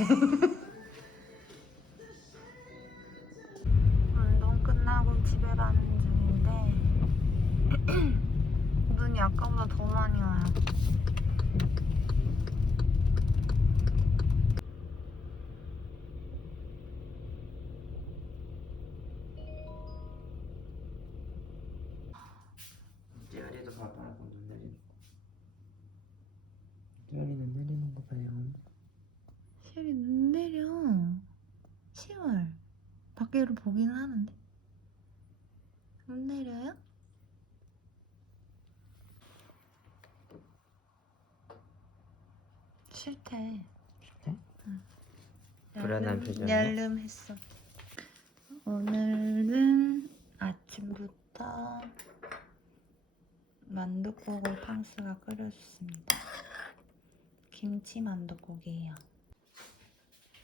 네. 운동 끝나고 집에 가는 중인데 눈이 아까보다 더 많이 와요. 찌아리도 봐봐 눈 내리는 거 찌아리는 내리는 거 봐요 실이 눈 내려. 10월. 밖으로 보기는 하는데. 눈 내려요? 싫대. 싫대? 응. 불안한 표정이야? 얄름했어. 오늘은 아침부터 만둣국을 팡스가 끓여줬습니다. 김치 만둣국이에요.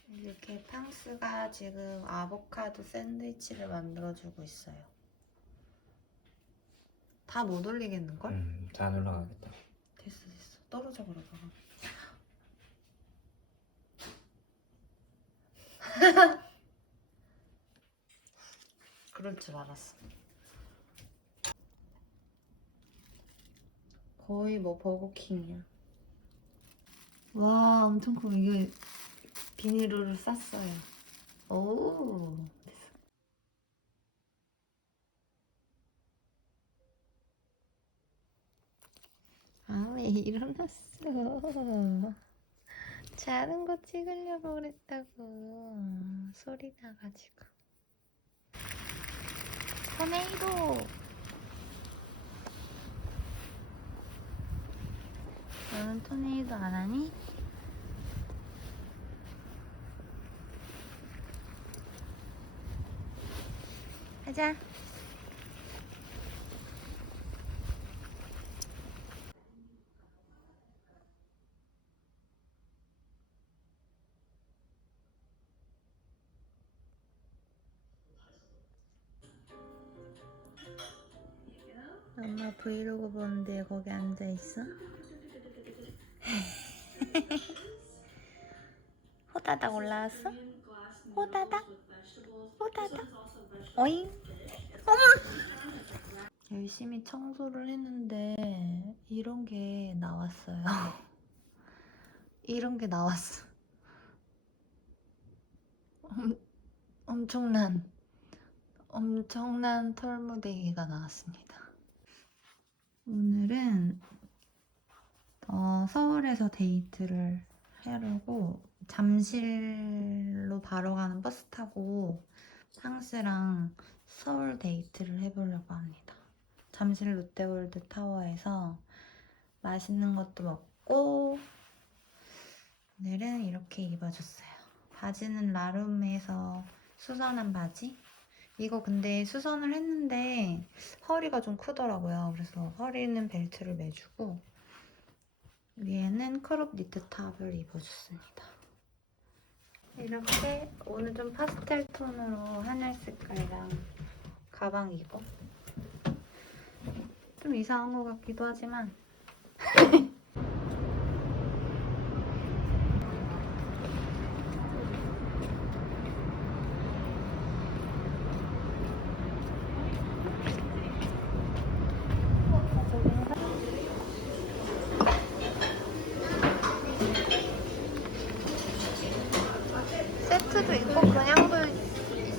이렇게 팡스가 지금 아보카도 샌드위치를 만들어주고 있어요. 다 못 올리겠는걸? 음다 올라가겠다 됐어 됐어. 떨어져 버려봐. 그럴 줄 알았어. 거의 뭐 버거킹이야. 와 엄청 커. 이게 비닐을 쌌어요. 오. 아, 왜 일어났어? 자는 거 찍으려고 그랬다고. 소리 나가지고. 토네이도! 너는 토네이도 안 하니? 가자. 엄마 브이로그 보는데 거기 앉아 있어? 호다닥 올라왔어? 호다닥? 호다닥? 어잉? 어머! 열심히 청소를 했는데 이런 게 나왔어요. 이런 게 나왔어. 엄, 엄청난 엄청난 털무대기가 나왔습니다. 오늘은 어, 서울에서 데이트를 하려고 잠실로 바로 가는 버스 타고 팡스랑 서울 데이트를 해보려고 합니다. 잠실 롯데월드 타워에서 맛있는 것도 먹고 오늘은 이렇게 입어줬어요. 바지는 라룸에서 수선한 바지. 이거 근데 수선을 했는데 허리가 좀 크더라고요. 그래서 허리는 벨트를 매주고 위에는 크롭 니트 탑을 입어줬습니다. 이렇게 오늘 좀 파스텔 톤으로 하늘 색깔이랑 가방 이거? 좀 이상한 것 같기도 하지만 세트도 있고 그냥도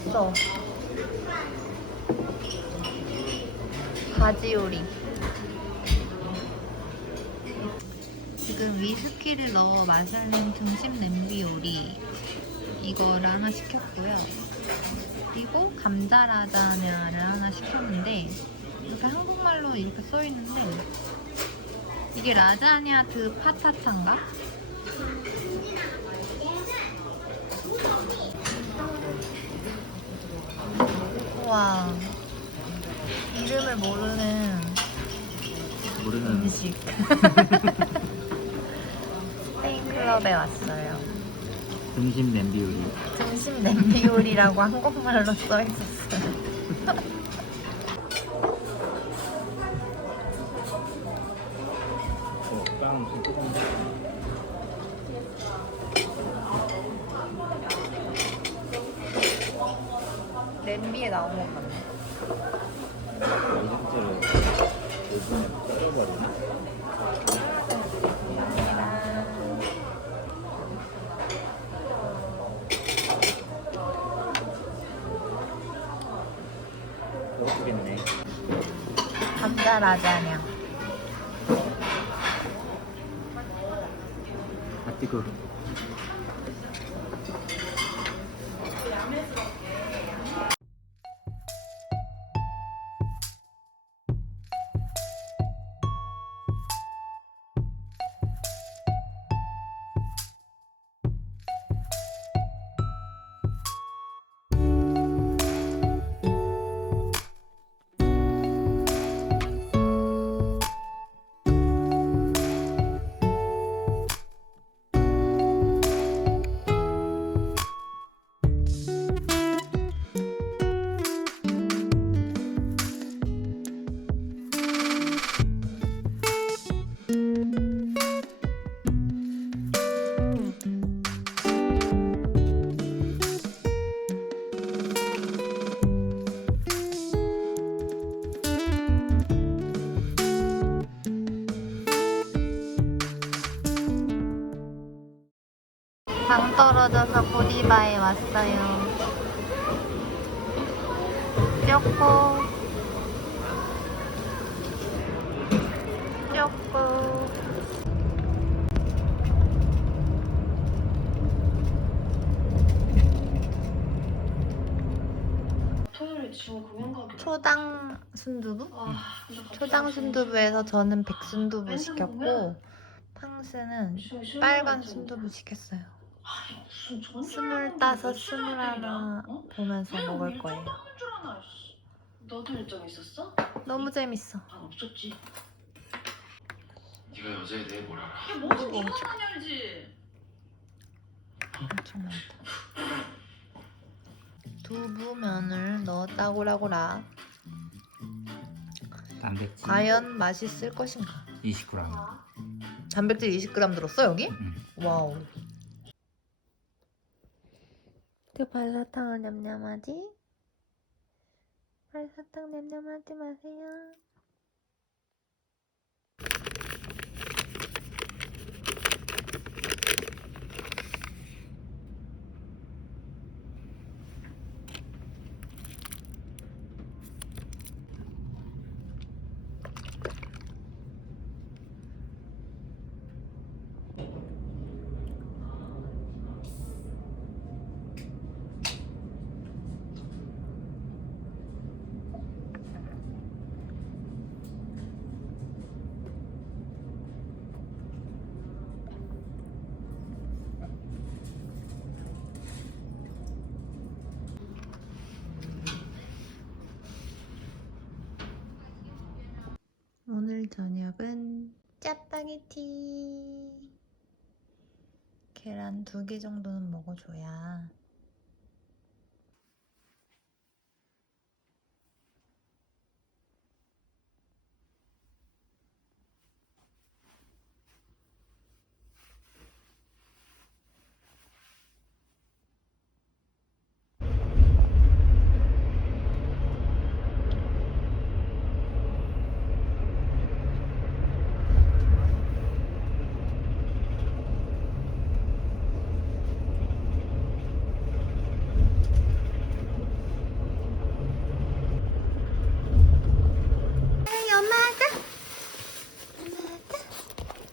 있어. 바지 요리. 지금 위스키를 마살린 등심 냄비 요리 이거를 하나 시켰고요. 그리고 감자 라자냐를 하나 시켰는데 이렇게 한국말로 이렇게 써 있는데 이게 라자냐 드 파타타인가? 와 이름을 모르는 모르는 음식 클럽에 왔어요. 등심 냄비 요리. 등심 냄비 요리라고 한국말로 써 있었어요. 냄비에 나온 건가? 감자 라자냐. 아 뜨거. 당 떨어져서 보리바에 왔어요. 쪼꼬. 쪼꼬. 초당 순두부? 아, 초당 순두부에서 저는 백순두부 시켰고 팡스는 빨간 거 순두부 시켰어요. 아니 무슨 전주를 스물다섯, 스물하나 어? 보면서 왜 먹을 거예요. 깜빡인 줄 아나 씨. 너도 일정 있었어? 너무 재밌어. 난 없었지 네가 여자에 대해 뭘 알아? 이게 뭐지 엄청. 네가 많이 알지 엄청 많다. 두부면을 넣었다고 라고라. 단백질 과연 맛있을 것인가? 20g. 단백질 20g 들었어 여기? 응. 와우. 그 발사탕을 냠냠하지? 발사탕 냠냠하지 마세요. 오늘 저녁은 짜파게티. 계란 두 개 정도는 먹어줘야 아이 엄마 왔다 엄마 왔다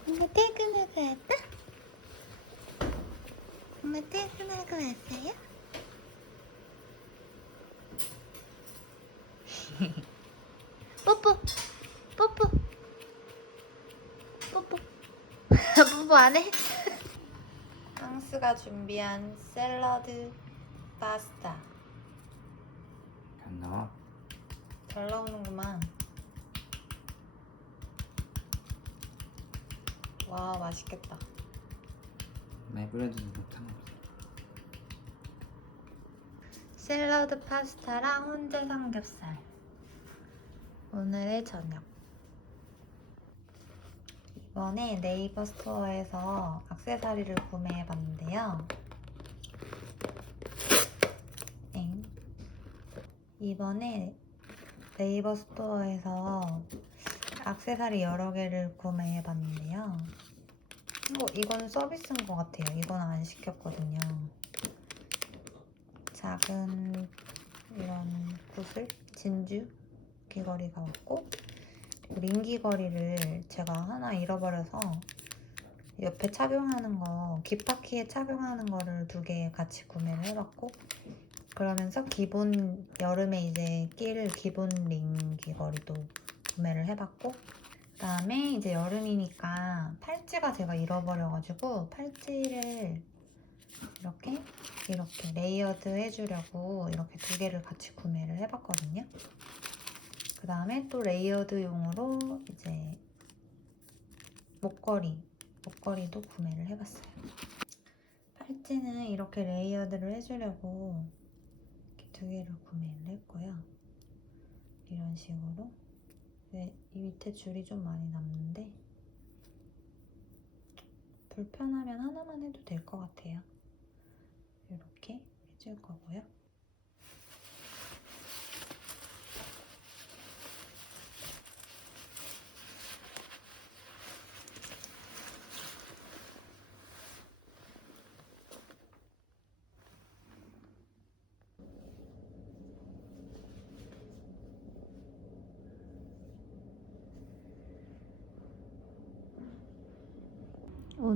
엄마 퇴근하고 왔다 엄마 퇴근하고 왔어요? 뽀뽀 뽀뽀 뽀뽀 뽀뽀 안 해? 황스가 준비한 샐러드 파스타 안 나와. 잘 나오는구만. 와 맛있겠다. 많이 뿌려도 상관없어. 샐러드 파스타랑 훈제 삼겹살. 오늘의 저녁. 이번에 네이버 스토어에서 악세사리를 구매해봤는데요. 엥. 이번에 네이버 스토어에서 악세사리 여러 개를 구매해봤는데요. 뭐 이건 서비스인 것 같아요. 이건 안 시켰거든요. 작은 이런 구슬, 진주 귀걸이가 왔고 링 귀걸이를 제가 하나 잃어버려서 옆에 착용하는 거 귓바퀴에 착용하는 거를 두 개 같이 구매를 해봤고 그러면서 기본 여름에 이제 낄 기본 링 귀걸이도 구매를 해봤고 그다음에 이제 여름이니까 팔찌가 제가 잃어버려가지고 팔찌를 이렇게 이렇게 레이어드 해주려고 이렇게 두 개를 같이 구매를 해봤거든요. 그 다음에 또 레이어드용으로 이제 목걸이 목걸이도 구매를 해봤어요. 팔찌는 이렇게 레이어드를 해주려고 이렇게 두 개를 구매를 했고요. 이런 식으로 네, 이 밑에 줄이 좀 많이 남는데 불편하면 하나만 해도 될 것 같아요. 이렇게 해줄 거고요.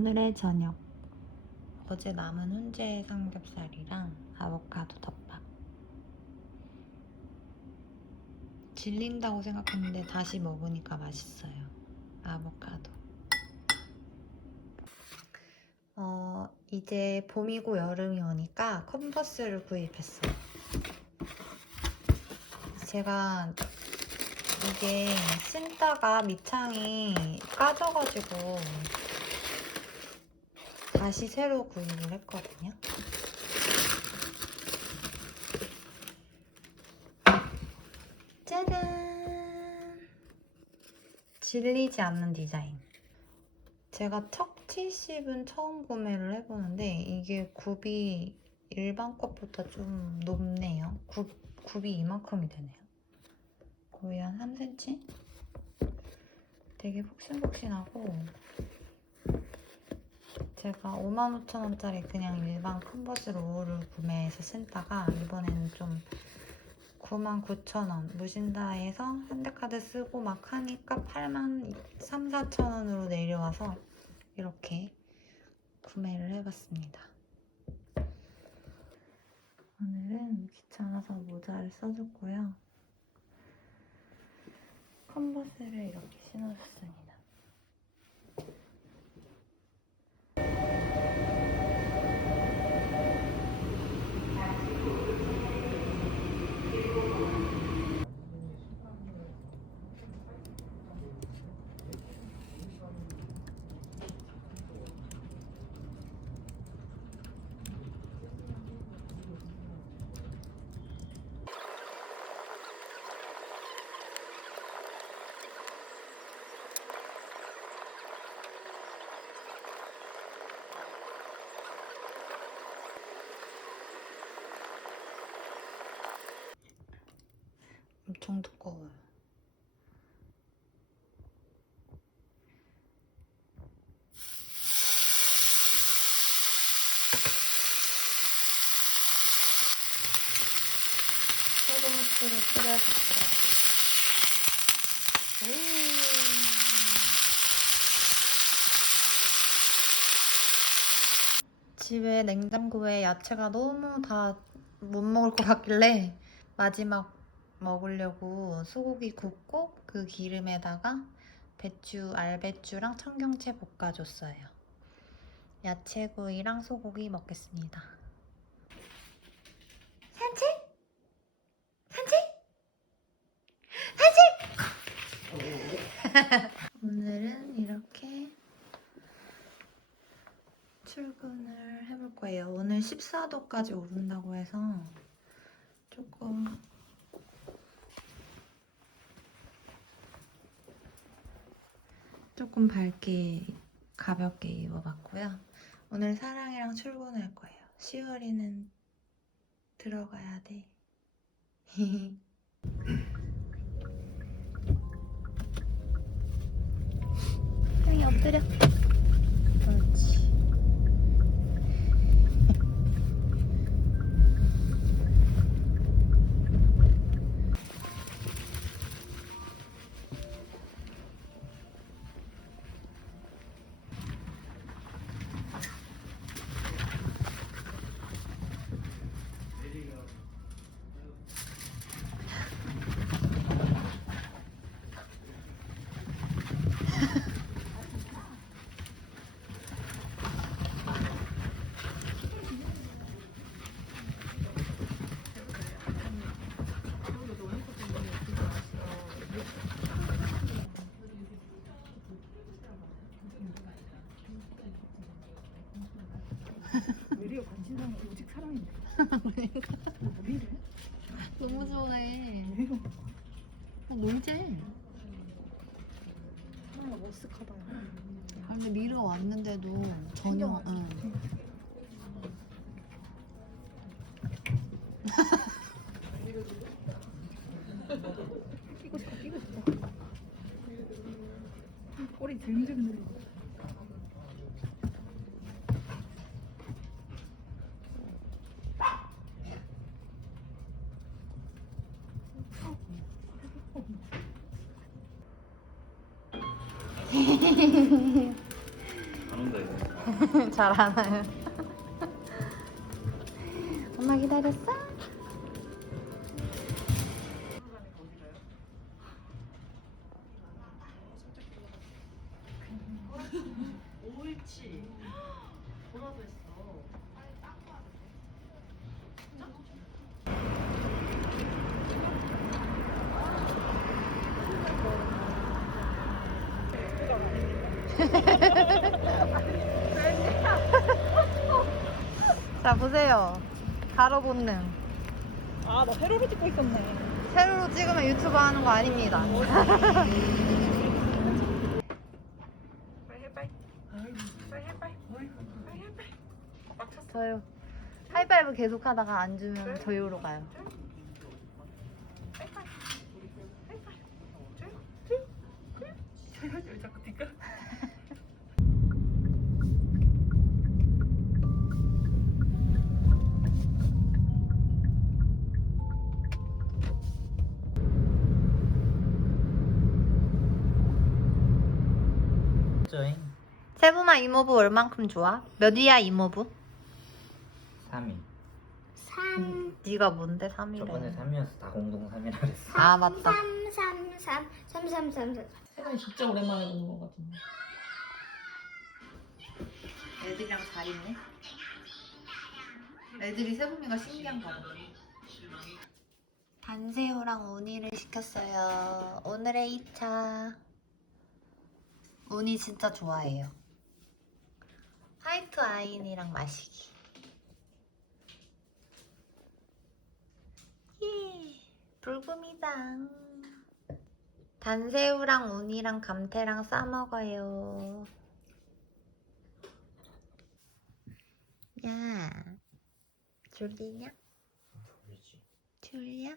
오늘의 저녁. 어제 남은 훈제 삼겹살이랑 아보카도 덮밥. 질린다고 생각했는데 다시 먹으니까 맛있어요. 아보카도. 어 이제 봄이고 여름이 오니까 컨버스를 구입했어요. 제가 이게 신다가 밑창이 까져가지고 다시 새로 구입을 했거든요. 짜잔! 질리지 않는 디자인. 제가 척 70은 처음 구매를 해보는데 이게 굽이 일반 것보다 좀 높네요. 굽, 굽이 이만큼이 되네요. 거의 한 3cm? 되게 폭신폭신하고 제가 55,000원짜리 그냥 일반 컨버스 롤을 구매해서 신다가 이번에는 좀 99,000원 무신다에서 현대카드 쓰고 막 하니까 8만 3, 4,000원으로 내려와서 이렇게 구매를 해봤습니다. 오늘은 귀찮아서 모자를 써줬고요. 컨버스를 이렇게 신어줬습니다. 엄청 두꺼워요. 소금후추를 뿌려줬어요. 집에 냉장고에 야채가 너무 다 못 먹을 것 같길래 마지막 먹으려고 소고기 굽고 그 기름에다가 배추, 알배추랑 청경채 볶아줬어요. 야채구이랑 소고기 먹겠습니다. 산책? 산책? 산책! 오늘은 이렇게 출근을 해볼 거예요. 오늘 14도까지 오른다고 해서 조금 조금 밝게 가볍게 입어봤고요. 오늘 사랑이랑 출근할 거예요. 시월이는 들어가야 돼. 형이 엎드려. 그렇지. 관심사는 오직 사랑인데. 너무 좋아해. 어, 놀재. 하나가 머쓱하다. 아, 근데 미르가 왔는데도 전혀. 응 끼고 싶어. 꼬리 들들늘리고 안 온다 이거. 잘 안아요. 엄마 기다렸어? 보세요. 가로 본능. 아, 나 세로로 찍고 있었네. 세로로 찍으면 유튜브 하는 거 아닙니다. 빡쳤어. 저요. 하이파이브 계속 하다가 안 주면 저요로 가요. 세부마 이모부 얼만큼 좋아? 몇 위야 이모부? 3위. 3. 네가 뭔데 3위래? 저번에 3위여서 다 공동 3위라 그랬어. 아 맞다. 3 3 3 3 3 3 3 세상이 진짜 오랜만에 보는 것 같은데. 애들이랑 잘 있네. 애들이 세부미가 신기한가 봐. 반새우랑 우니를 시켰어요. 오늘의 2차. 우니 진짜 좋아해요. 화이트 아인이랑 마시기. 예, 불금이다. 단새우랑 우니랑 감태랑 싸 먹어요. 야, 졸리냐? 보이지? 졸려?